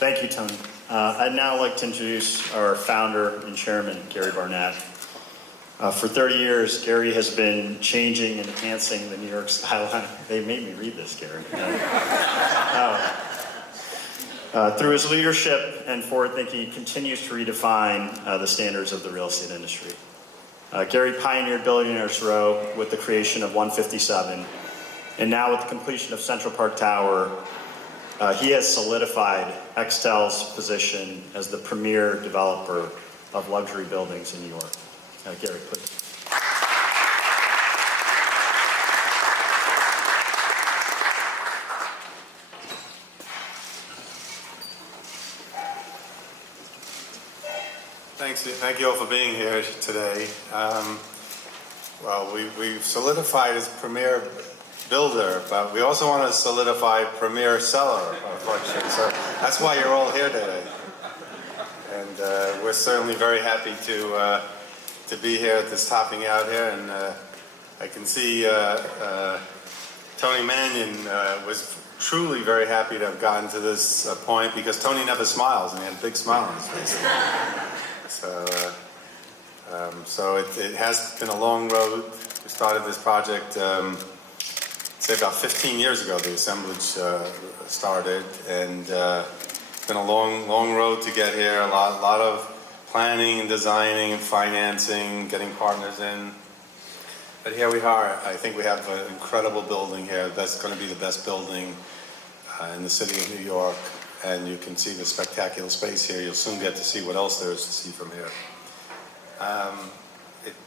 Thank you, Tony. I'd now like to introduce our founder and chairman, Gary Barnett. For 30 years, Gary has been changing and enhancing the New York skyline. They made me read this, Gary. Through his leadership and forward thinking, he continues to redefine the standards of the real estate industry. Gary pioneered Billionaires Row with the creation of 157, and now with the completion of Central Park Tower, he has solidified Extel's position as the premier developer of luxury buildings in New York. Gary, please. Thank you all for being here today. Well, we've solidified as premier builder, but we also want to solidify premier seller, unfortunately. So that's why you're all here today. And we're certainly very happy to be here at this topping out here. And I can see Tony Mannion was truly very happy to have gotten to this point, because Tony never smiles, and he had a big smile on his face. So it has been a long road. We started this project, say about 15 years ago. The assemblage started, and it's been a long road to get here. A lot of planning and designing and financing, getting partners in. But here we are. I think we have an incredible building here. That's going to be the best building in the city of New York. And you can see the spectacular space here. You'll soon get to see what else there is to see from here.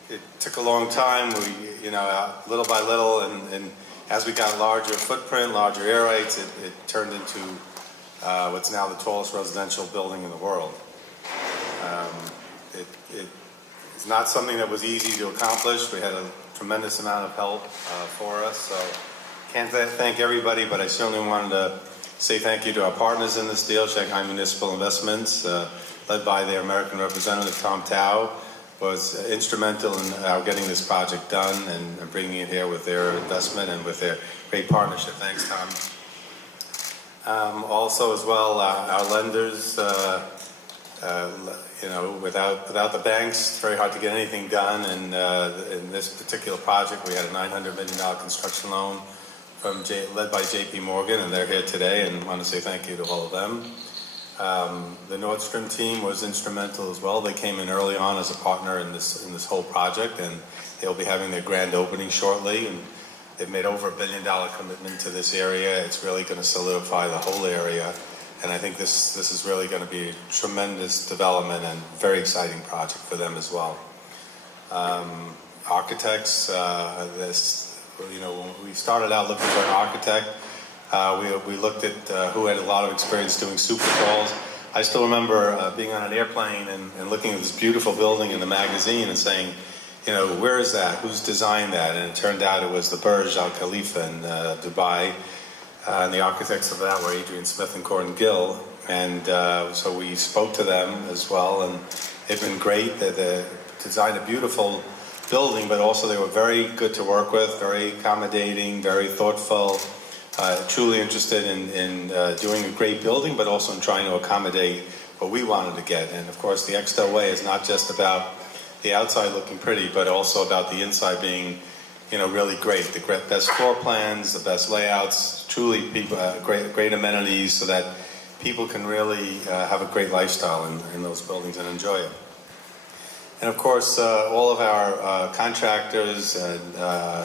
It took a long time. We, little by little, and as we got larger footprint, larger air rates, it turned into what's now the tallest residential building in the world. It's not something that was easy to accomplish. We had a tremendous amount of help for us. So can't thank everybody, but I certainly wanted to say thank you to our partners in this deal. Shanghai Municipal Investments, led by their American representative, Tom Tao, was instrumental in getting this project done and bringing it here with their investment and with their great partnership. Thanks, Tom. Also, as well, our lenders. Without the banks, it's very hard to get anything done. And in this particular project, we had a $900 million construction loan led by J.P. Morgan, and they're here today, and I want to say thank you to all of them. The Nordstrom team was instrumental as well. They came in early on as a partner in this whole project, and they'll be having their grand opening shortly. And they've made over $1 billion commitment to this area. It's really going to solidify the whole area, and I think this is really going to be a tremendous development and very exciting project for them as well. Architects, when we started out looking for an architect, we looked at who had a lot of experience doing super talls. I still remember being on an airplane and looking at this beautiful building in the magazine and saying, where is that? Who's designed that? And it turned out it was the Burj Al Khalifa in Dubai. And the architects of that were Adrian Smith and Gordon Gill. And so we spoke to them as well, and they've been great. They designed a beautiful building, but also they were very good to work with, very accommodating, very thoughtful, truly interested in doing a great building, but also in trying to accommodate what we wanted to get. And of course, the Extel way is not just about the outside looking pretty, but also about the inside being, really great. The best floor plans, the best layouts, truly great amenities, so that people can really have a great lifestyle in those buildings and enjoy it. And of course, all of our contractors and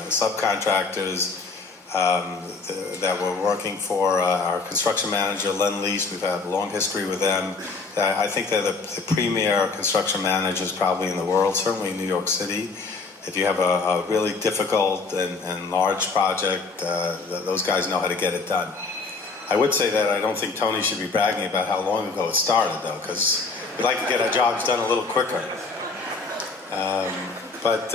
subcontractors that we're working for, our construction manager, Len Lease, we've had a long history with them. I think they're the premier construction managers probably in the world, certainly in New York City. If you have a really difficult and large project, those guys know how to get it done. I would say that I don't think Tony should be bragging about how long ago it started, though, because we'd like to get our jobs done a little quicker. But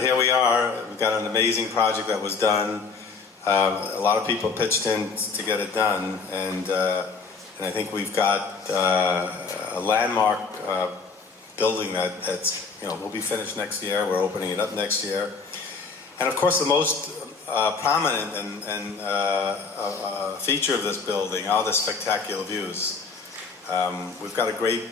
here we are. We've got an amazing project that was done. A lot of people pitched in to get it done, and I think we've got a landmark building that's will be finished next year. We're opening it up next year, and of course the most prominent and feature of this building are the spectacular views. We've got a great,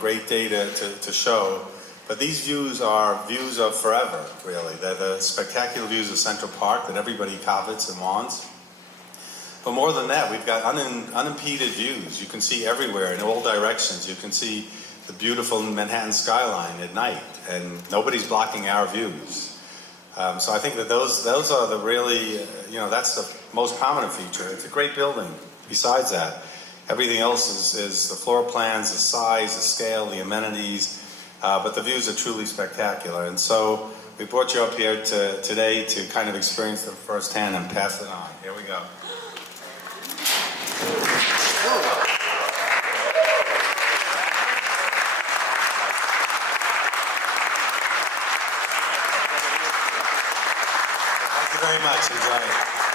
great data to show. But these views are views of forever, really. They're the spectacular views of Central Park that everybody covets and wants. But more than that, we've got unimpeded views. You can see everywhere in all directions. You can see the beautiful Manhattan skyline at night, and nobody's blocking our views. So I think that those are the really, that's the most prominent feature. It's a great building. Besides that, everything else is the floor plans, the size, the scale, the amenities. But the views are truly spectacular. And so we brought you up here today to kind of experience them firsthand and pass it on. Here we go. Thank you very much. Enjoy it.